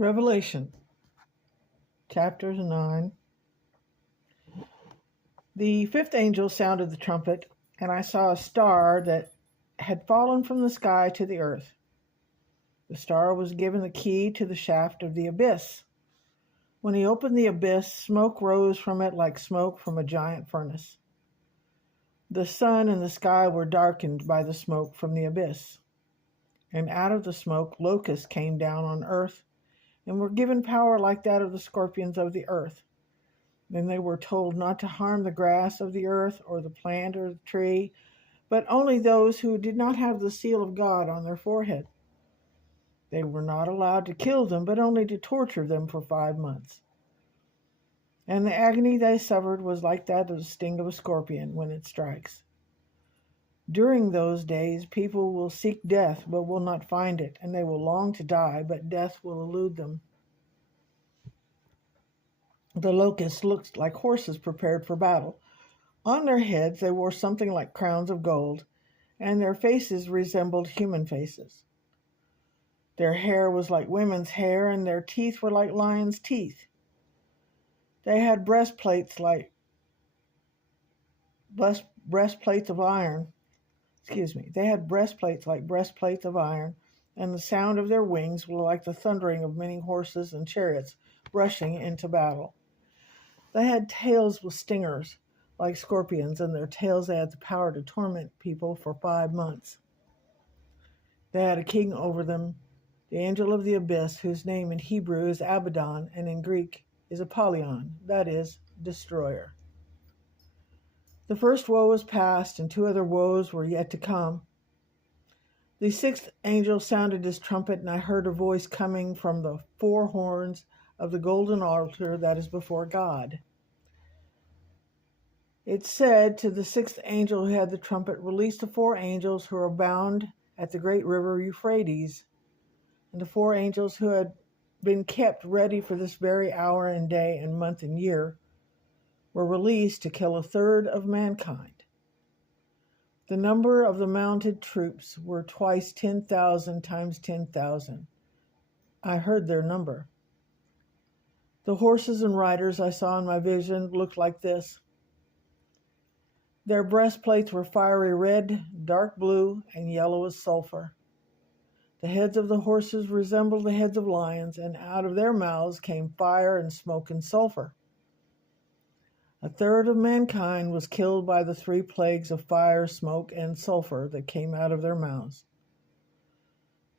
Revelation, chapter 9. The fifth angel sounded the trumpet, and I saw a star that had fallen from the sky to the earth. The star was given the key to the shaft of the abyss. When he opened the abyss, smoke rose from it like smoke from a giant furnace. The sun and the sky were darkened by the smoke from the abyss. And out of the smoke, locusts came down on earth and were given power like that of the scorpions of the earth. Then they were told not to harm the grass of the earth or the plant or the tree, but only those who did not have the seal of God on their forehead. They were not allowed to kill them, but only to torture them for 5 months. And the agony they suffered was like that of the sting of a scorpion when it strikes. During those days, people will seek death, but will not find it, and they will long to die, but death will elude them. The locusts looked like horses prepared for battle. On their heads they wore something like crowns of gold, and their faces resembled human faces. Their hair was like women's hair, and their teeth were like lions' teeth. They had breastplates of iron. They had breastplates like breastplates of iron, and the sound of their wings was like the thundering of many horses and chariots rushing into battle. They had tails with stingers like scorpions, and their tails had the power to torment people for 5 months. They had a king over them, the angel of the abyss, whose name in Hebrew is Abaddon, and in Greek is Apollyon, that is, destroyer. The first woe was past, and 2 other woes were yet to come. The sixth angel sounded his trumpet, and I heard a voice coming from the 4 horns of the golden altar that is before God. It said to the 6th angel who had the trumpet, "Release the 4 angels who are bound at the great river Euphrates." And the 4 angels who had been kept ready for this very hour and day and month and year were released to kill 1/3 of mankind. The number of the mounted troops were twice 10,000 times 10,000. I heard their number. The horses and riders I saw in my vision looked like this. Their breastplates were fiery red, dark blue, and yellow as sulfur. The heads of the horses resembled the heads of lions, and out of their mouths came fire and smoke and sulfur. 1/3 of mankind was killed by the 3 plagues of fire, smoke, and sulfur that came out of their mouths.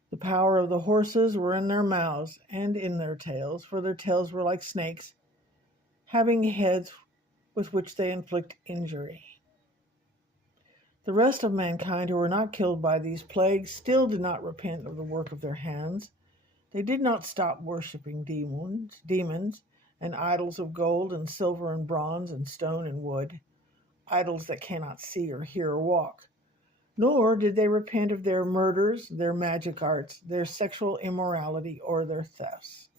The power of the horses were in their mouths and in their tails, for their tails were like snakes, having heads with which they inflict injury. The rest of mankind who were not killed by these plagues still did not repent of the work of their hands. They did not stop worshiping demons, and idols of gold and silver and bronze and stone and wood, idols that cannot see or hear or walk. Nor did they repent of their murders, their magic arts, their sexual immorality, or their thefts.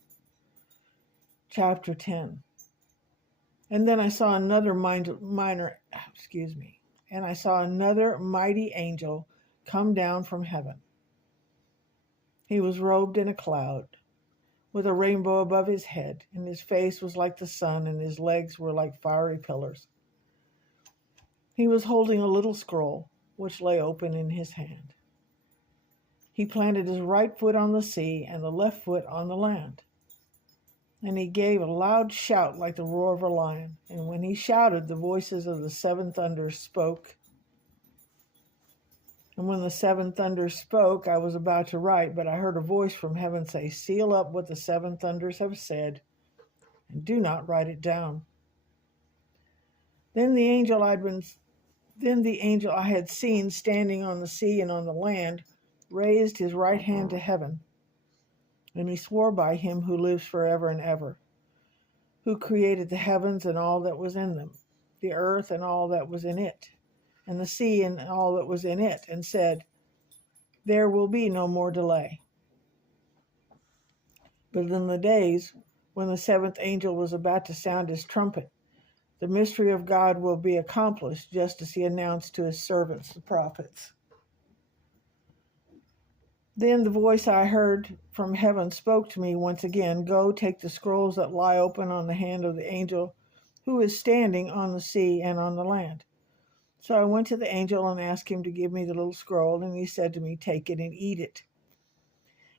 Chapter 10. And then I saw another mighty angel come down from heaven. He was robed in a cloud, with a rainbow above his head, and his face was like the sun, and his legs were like fiery pillars. He was holding a little scroll, which lay open in his hand. He planted his right foot on the sea and the left foot on the land. And he gave a loud shout like the roar of a lion. And when he shouted, the voices of the 7 thunders spoke. And when the 7 thunders spoke, I was about to write, but I heard a voice from heaven say, "Seal up what the 7 thunders have said, and do not write it down." Then the angel I had seen standing on the sea and on the land raised his right hand to heaven, and he swore by him who lives forever and ever, who created the heavens and all that was in them, the earth and all that was in it, and the sea and all that was in it, and said, "There will be no more delay." But in the days when the 7th angel was about to sound his trumpet, the mystery of God will be accomplished, just as he announced to his servants, the prophets. Then the voice I heard from heaven spoke to me once again, "Go, take the scrolls that lie open on the hand of the angel who is standing on the sea and on the land." So I went to the angel and asked him to give me the little scroll, and he said to me, "Take it and eat it.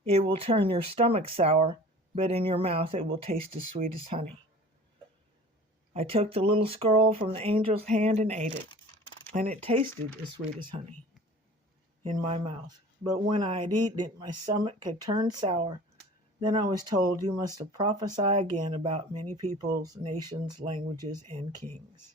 It will turn your stomach sour, but in your mouth it will taste as sweet as honey." I took the little scroll from the angel's hand and ate it, and it tasted as sweet as honey in my mouth. But when I had eaten it, my stomach had turned sour. Then I was told, "You must prophesy again about many peoples, nations, languages, and kings."